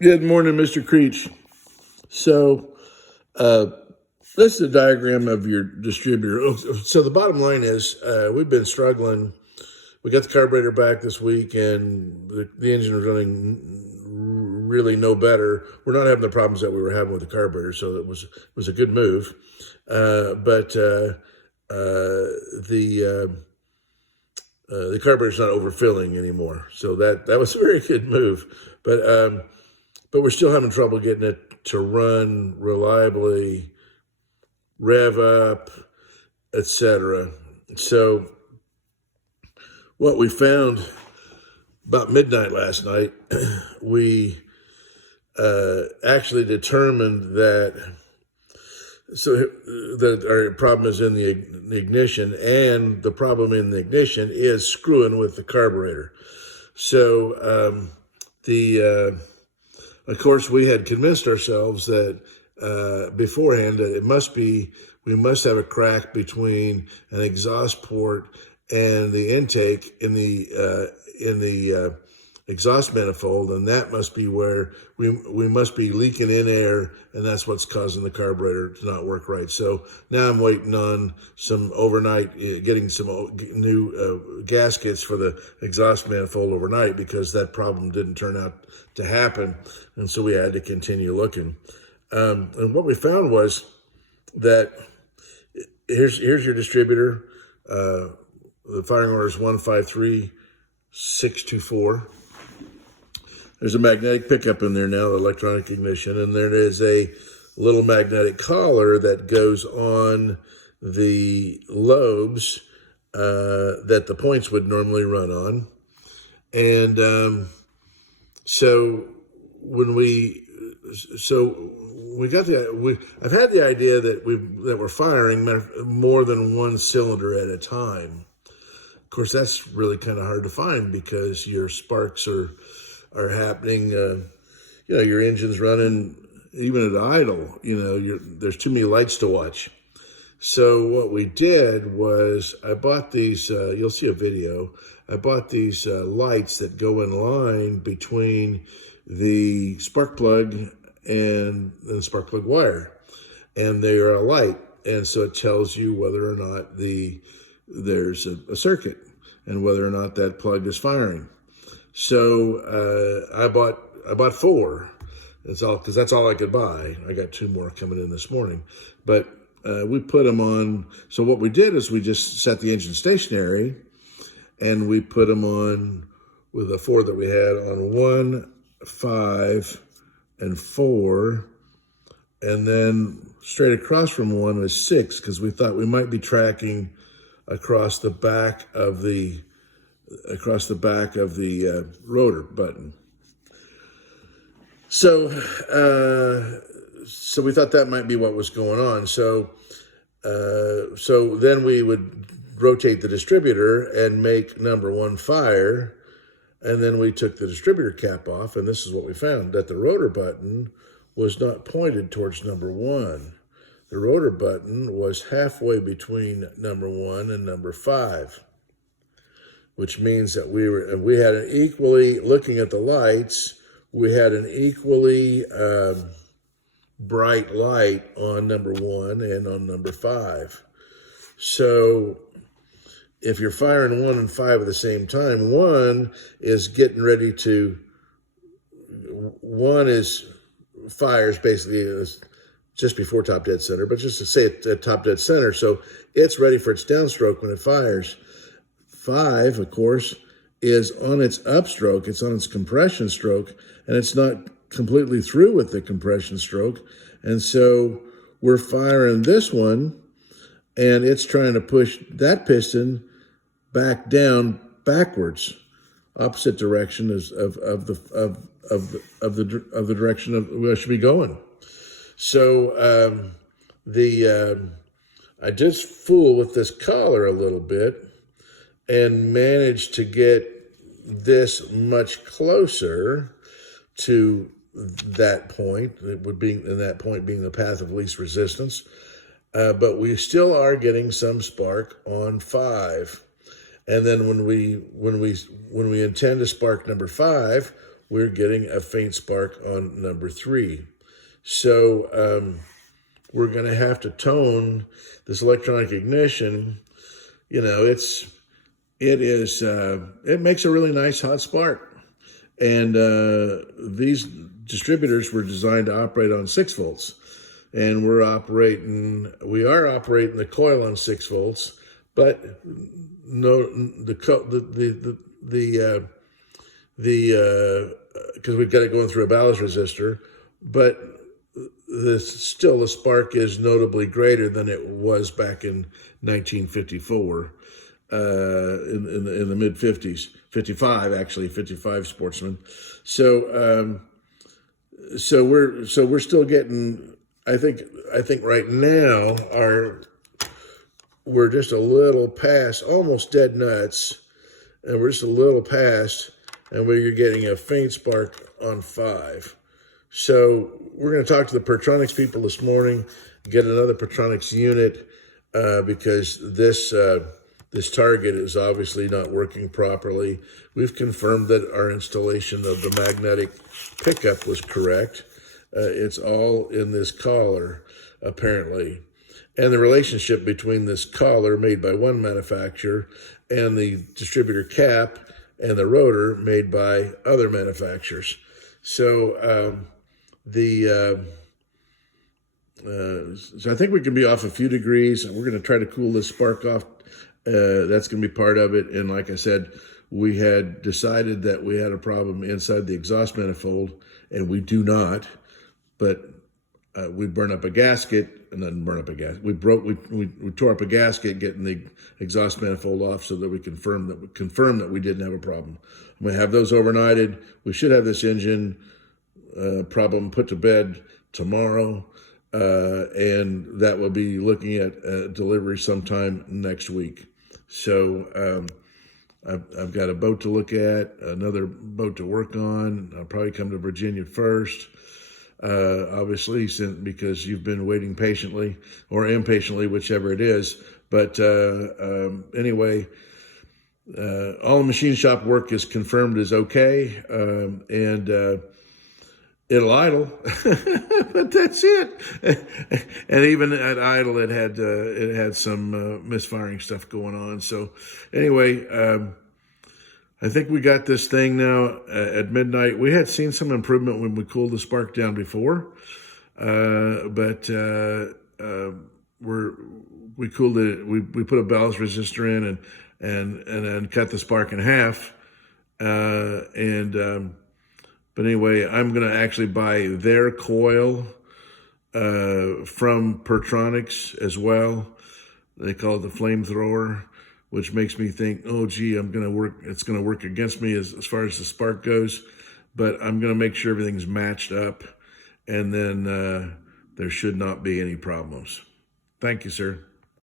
Good morning, Mr. Creech. So, uh, this is a diagram of your distributor. So the bottom line is, we've been struggling. We got the carburetor back this week, and the engine is running really no better. We're not having the problems that we were having with the carburetor, so it was a good move. But the carburetor's not overfilling anymore, so that was a very good move. But we're still having trouble getting it to run reliably, rev up, etc. So what we found about midnight last night, we actually determined that our problem is in the ignition, and the problem in the ignition is screwing with the carburetor. So of course, we had convinced ourselves that beforehand that we must have a crack between an exhaust port and the intake in the exhaust manifold, and that must be where we must be leaking in air, and that's what's causing the carburetor to not work right. So now I'm waiting on some overnight, getting some new gaskets for the exhaust manifold overnight, because that problem didn't turn out to happen, and so we had to continue looking. And what we found was that here's your distributor. The firing order is 153624. There's a magnetic pickup in there now, the electronic ignition, and there is a little magnetic collar that goes on the lobes that the points would normally run on. And so I've had the idea that we're firing more than one cylinder at a time. Of course, that's really kind of hard to find because your sparks are happening. Your engine's running even at idle. There's too many lights to watch. So what we did was I bought these. You'll see a video. I bought these lights that go in line between the spark plug and the spark plug wire, and they are a light, and so it tells you whether or not there's a circuit and whether or not that plug is firing. So I bought 4. That's all, because that's all I could buy. I got 2 more coming in this morning, but we put them on. So what we did is we just set the engine stationary, and we put them on with the 4 that we had on 1, 5, and 4, and then straight across from 1 was 6, because we thought we might be tracking across the back of the rotor button. So we thought that might be what was going on. So then we would rotate the distributor and make number 1 fire, and then we took the distributor cap off, and this is what we found, that the rotor button was not pointed towards number 1. The rotor button was halfway between number 1 and number 5. Which means that we had an equally, looking at the lights, we had an equally bright light on number 1 and on number 5. So if you're firing 1 and 5 at the same time, 1 fires basically just before top dead center, but just to say it's at top dead center, so it's ready for its downstroke when it fires. 5, of course, is on its upstroke. It's on its compression stroke, and it's not completely through with the compression stroke. And so we're firing this one, and it's trying to push that piston back down backwards, opposite direction of the direction of where it should be going. So I just fool with this collar a little bit and managed to get this much closer to that point. It would be, in that point being the path of least resistance. But we still are getting some spark on 5. And then when we intend to spark number 5, we're getting a faint spark on number 3. So we're going to have to tone this electronic ignition. You know, it makes a really nice hot spark. And these distributors were designed to operate on 6 volts. And we are operating the coil on 6 volts, but no, because we've got it going through a ballast resistor, but still the spark is notably greater than it was back in 1954, in the mid 50s, 55 Sportsman. So we're still getting. I think right now we're just a little past, almost dead nuts, and we're just a little past, and we're getting a faint spark on 5. So we're going to talk to the Pertronix people this morning, get another Pertronix unit, because this target is obviously not working properly. We've confirmed that our installation of the magnetic pickup was correct. It's all in this collar, apparently. And the relationship between this collar made by one manufacturer and the distributor cap and the rotor made by other manufacturers. So so I think we can be off a few degrees, and we're going to try to cool this spark off. That's going to be part of it. And like I said, we had decided that we had a problem inside the exhaust manifold, and we do not. But we burn up a gasket, and then burn up a gasket. We tore up a gasket getting the exhaust manifold off so that we confirm that we didn't have a problem. We have those overnighted. We should have this engine problem put to bed tomorrow, and that will be looking at delivery sometime next week. So I've got a boat to look at, another boat to work on. I'll probably come to Virginia first. Obviously, because you've been waiting patiently or impatiently, whichever it is. But anyway, all the machine shop work is confirmed is okay, and it'll idle, but that's it. And even at idle, it had some misfiring stuff going on. So anyway, I think we got this thing now at midnight. We had seen some improvement when we cooled the spark down before, but we cooled it. We put a ballast resistor in and then cut the spark in half. But anyway, I'm going to actually buy their coil from Pertronix as well. They call it the flamethrower, which makes me think, oh, gee, it's going to work against me as far as the spark goes. But I'm going to make sure everything's matched up, and then there should not be any problems. Thank you, sir.